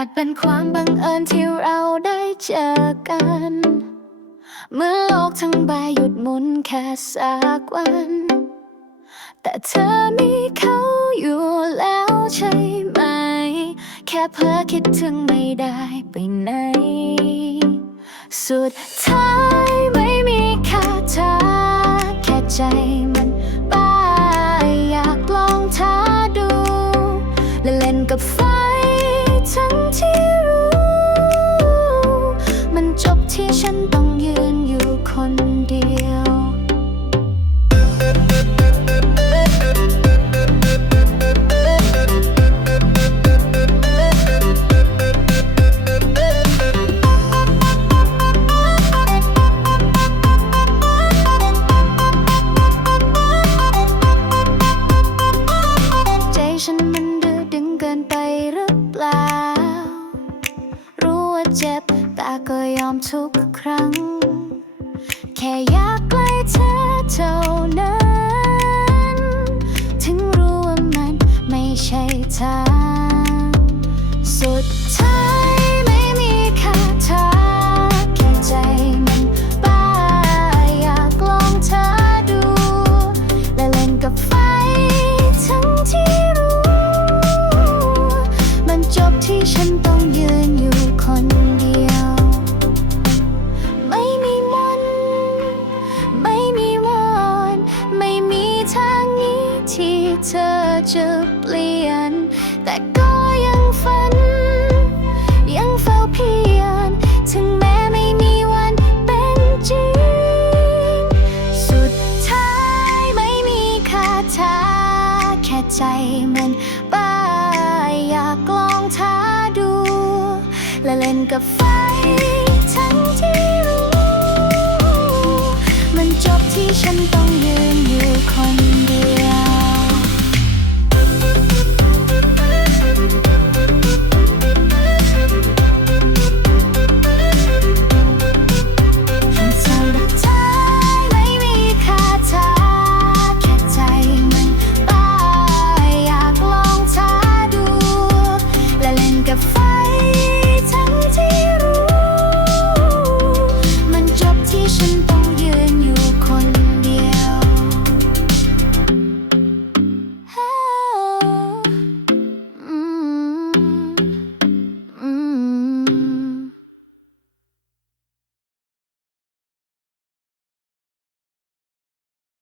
าจเป็นความบังเอิญที่เราได้เจอกัน เมื่อโลกทั้งใบหยุดหมุนแค่สักวัน แต่เธอมีเขาอยู่แล้วใช่ไหม แค่เพ้อคิดถึงไม่ได้ไปไหน สุดท้ายไม่มีค่าเธอแค่ใจ เจ็บ แต่ก็ยอมทุกครั้ง แค่อยากใกล้เธอเท่านั้น ถึงรู้ว่ามันไม่ใช่ทาง เธอจะเปลี่ยน แต่ก็ยังฝัน ยังเฝ้าเพียรถึงแม้ไม่มีวันเป็นจริง สุดท้ายไม่มีคาทาแค่ใจมันบ้าอยากลองท้าดู และเล่นกับไฟทั้งที่รู้ มันจบที่ฉันต้อง